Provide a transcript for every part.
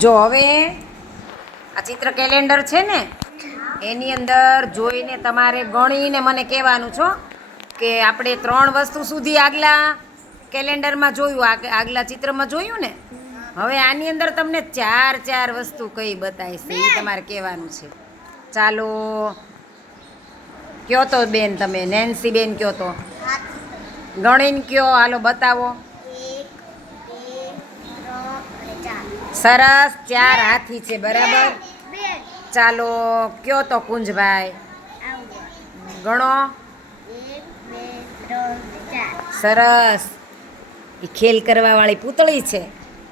જો હવે આ ચિત્ર કેલેન્ડર છે ને, એની અંદર જોઈને તમારે ગણીને મને કહેવાનું છો કે આપણે ત્રણ વસ્તુ સુધી આગલા કેલેન્ડરમાં જોયું આગ- આગલા ચિત્રમાં જોયું ને? હવે આની અંદર તમને ચાર ચાર વસ્તુ કઈ બતાવી એ તમારે કહેવાનું છે. ચાલો, કયો તો બેન તમે નેન્સી બેન કયો તો? ગણીને કયો, હાલો બતાવો એક બે ત્રણ અને ચાર સરસ ચાર હાથી છે બરાબર? ચાલો કયો તો કુંજભાઈ? ગણો. સરસ. એ ખેલ કરવા વાળી પૂતળી છે.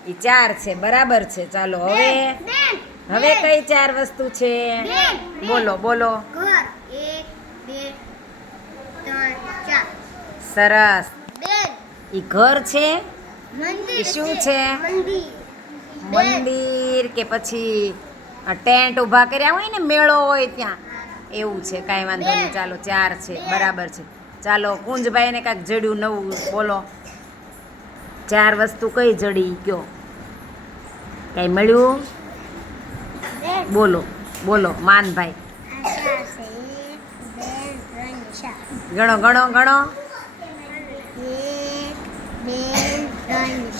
એ ચાર છે બરાબર છે. ચાલો હવે? હવે કઈ ચાર વસ્તુ છે? બોલો બોલો. સરસ. એ ઘર છે? એ શું છે? મંદિર કે પછી ટેન્ટ ઊભા કર્યા હોય ને મેળો હોય ત્યાં. એવું છે કાંઈ વાંધો નહીં. ચાલો ચાર છે. બરાબર છે. ચાલો કુંજભાઈને કાંઈક જડ્યું નવું બોલો. ચાર વસ્તુ કઈ જડી ગયો? કાંઈ મળ્યું? બોલો બોલો માનભાઈ. ઘણો ઘણો ગણો ગણો ગણો એક બે ત્રણ ને ચાર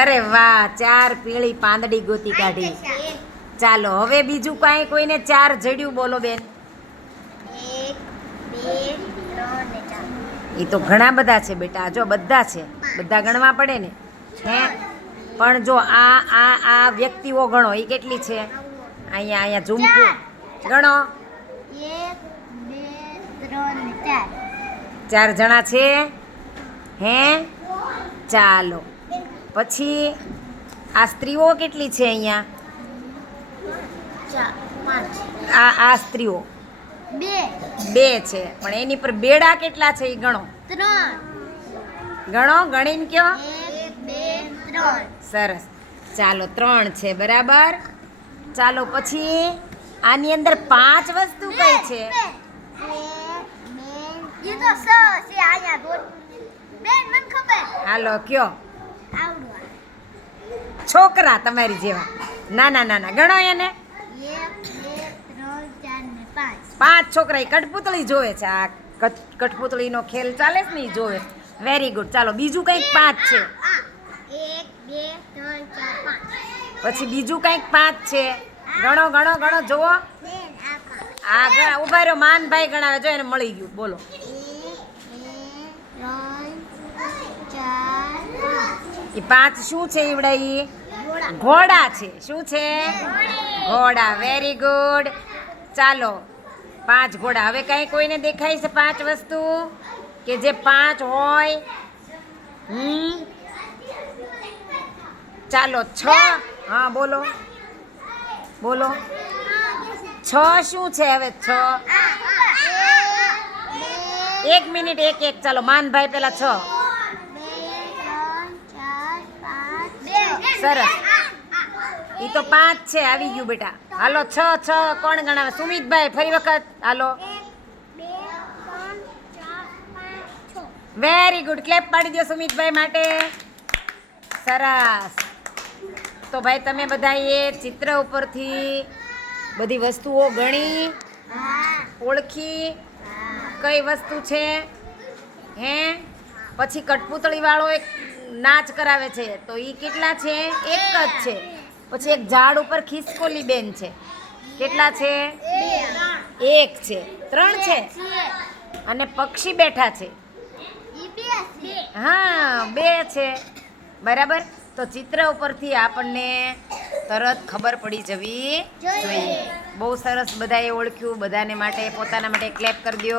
અરે વાહ ચાર પીળી પાંદડી ગોતી કાઢી. ચાલો હવે બીજું કાંઈ કોઈને ચાર જડ્યું બોલો બેન. એ તો ઘણા બધા છે બેટા જો બધા છે. બધા ગણવા પડે ને? હે? પણ જો આ આ આ વ્યક્તિઓ ગણો એ કેટલી છે? અહીંયા અહીંયા ઝુમકું ગણો. ચાર જણા છે? હે? ચાલો. પછી આ સ્ત્રીઓ કેટલી છે અહીંયા? આ આ સ્ત્રીઓ. બે. બે છે. પણ એની પર બેડા કેટલા છે એ ગણો? ત્રણ. ગણો ગણીને કયો? સરસ. ચાલો ત્રણ છે બરાબર? ચાલો પછી આની અંદર પાંચ વસ્તુ કઈ છે? હાલો કયો? છોકરા તમારી જેવા. ના ના ગણો એને. પાંચ છોકરા એ કઠપુતળી જોવે છે. આ કઠ- કઠપુતળીનો ખેલ ચાલે છે ને એ જોવે. વેરી ગુડ ચાલો, બીજું કંઈક પાંચ છે. પછી બીજું કંઈક પાંચ છે. ગણો ગણો ગણો, જુઓ. આ ઊભા રહ્યો માનભાઈ ગણાવે. જો એને મળી ગયું. બોલો એક બે ત્રણ ચાર પાંચ એ પાંચ શું છે ઈવડે ઘોડા છે. શું છે? ઘોડા. વેરી ગુડ ચાલો, પાંચ ઘોડા. હવે કઈ કોઈને દેખાય છે પાંચ વસ્તુ? કે જે પાંચ હોય? હમ? ચાલો, છ. હા, બોલો. બોલો. છ શું છે હવે? છ. એક મિનિટ, એક એક. ચાલો, માનભાઈ પેલા છ. સરસ. એ તો પાંચ છે, આવી ગયું બેટા. હાલો, છ છ, કોણ ગણાવે? સુમિતભાઈ, ફરી વખત. હાલો. વેરી ગુડ ક્લેપ પાડી દો સુમિતભાઈ માટે. સરસ. તો ભાઈ, તમે બધાએ ચિત્ર ઉપરથી બધી વસ્તુઓ ગણી, ઓળખી, કઈ વસ્તુ છે? હે? પછી કઠપુતળી વાળો એક નાચ કરાવે છે. તો એ કેટલા છે? એક જ છે. પછી એક ઝાડ ઉપર ખિસકોલી બેન છે. કેટલા છે? એક છે. ત્રણ છે? અને પક્ષી બેઠા છે. હા, બે છે. બરાબર? તો ચિત્ર ઉપરથી આપણને તરત ખબર પડી જવી જોઈએ. બહુ સરસ બધાએ ઓળખ્યું. બધાને માટે, પોતાના માટે ક્લેપ કરી દો